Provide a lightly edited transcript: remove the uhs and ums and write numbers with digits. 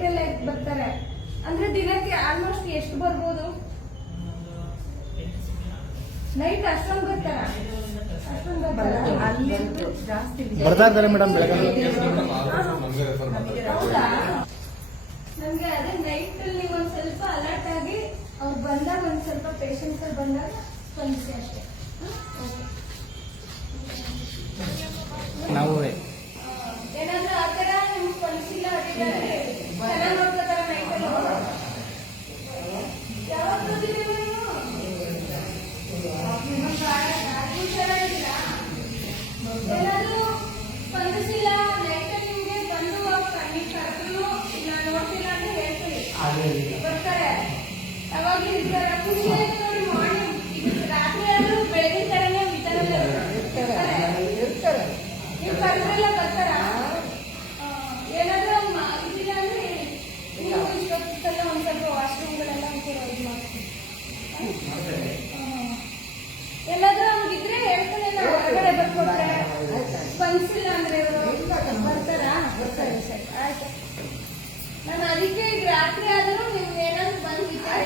Night ಎಲ್ಲ ಬರ್ತಾರೆ ಅಂದ್ರೆ ದಿನಕ್ಕೆ ಆಲ್ಮೋಸ್ಟ್ ಎಷ್ಟು ಬರ್ಬೋದು? ನೈಟ್ ಅಷ್ಟೊಂದು ಬರ್ತಾರ? ಅಲ್ಲಿ ಜಾಸ್ತಿ ಬರ್ತಾ ಇರ್ತಾರೆ ಮೇಡಮ್ ಬೆಳಗ್ಗೆ. ಹೌದಾ? ನಮ್ಗೆ ಅದೇ ನೈಟ್ ಅಲ್ಲಿ ಒಂದ್ ಸ್ವಲ್ಪ ಅಲರ್ಟ್ ಆಗಿ ಅವ್ರು ಬಂದಾಗ ಒಂದ್ ಸ್ವಲ್ಪ ಪೇಷಂಟ್ಸ್ ಬಂದಾಗ ಸ್ಪಂದಿಸಿ ಅಷ್ಟೇ. ನಾವು ಏನಾದ್ರೂ ಆ ತರ ನಿಮ್ಗೆ ಸ್ಪಂದಿಸಿಲ್ಲ ಅಧಿಕಾರಿ ಚೆನ್ನಾಗಿ ನೋಡ್ಕೋತಾರ ನೈಟ್ ಅಲ್ಲಿ? ಯಾವಾಗ ಬಂದಿದ್ದೀವಿ ನೀವು? ಹುಷಾರಾಗಿದ್ದೀರಾ? ಏನಾದ್ರೂ ಸ್ಪಂದಿಸಿಲ್ಲ ನೈಟ್ ಅಲ್ಲಿ ನಿಮ್ಗೆ ಬಂದು ನೀವು ಕರೆದ್ರು ನಾನು ನೋಡ್ತಿಲ್ಲ ಅಂತ ಹೇಳ್ತೀವಿ, ಬರ್ತಾರೆ. ಯಾವಾಗ ಇರ್ತಾರೆ ಖುಷಿ ಆಯ್ತು ನೋಡಿ. ಮಾರ್ನಿಂಗ್ ರಾತ್ರಿ ಆದ್ರೂ ಬೆಳಗಿನ ತರನೇ ವಿಚಾರಲ್ಲ ಇರ್ತಾರೆ. ನೀವು ಕರೆದ್ರೆಲ್ಲ ಬರ್ತಾರ? ಏನಾದ್ರೂ ಇದಿಲ್ಲ ಅಂದ್ರೆ ನೀವು ಇಷ್ಟೊತ್ತಲ್ಲ ಒಂದ್ ಸ್ವಲ್ಪ ವಾಶ್ರೂಮ್ಗಳೆಲ್ಲ ಒಂಚೂರು ಇದು ಮಾಡ್ತೀವಿ. ಎಲ್ಲಾದ್ರೂ ಹಂಗಿದ್ರೆ ಹೇಳ್ತಾನೆ ಹೊರಗಡೆ ಬರ್ಕೊಟ್ರೆ ಸ್ಪಂದಿಸಿಲ್ಲ ಅಂದ್ರೆ ಬರ್ತಾರಾ? ಸರಿ ಆಯ್ತು. ನಾನು ಅದಕ್ಕೆ ಈಗ ರಾತ್ರಿ ಆದ್ರೂ ನಿಮ್ಗೆ ಏನಾದ್ರು ಬಂದು ವಿಚಾರ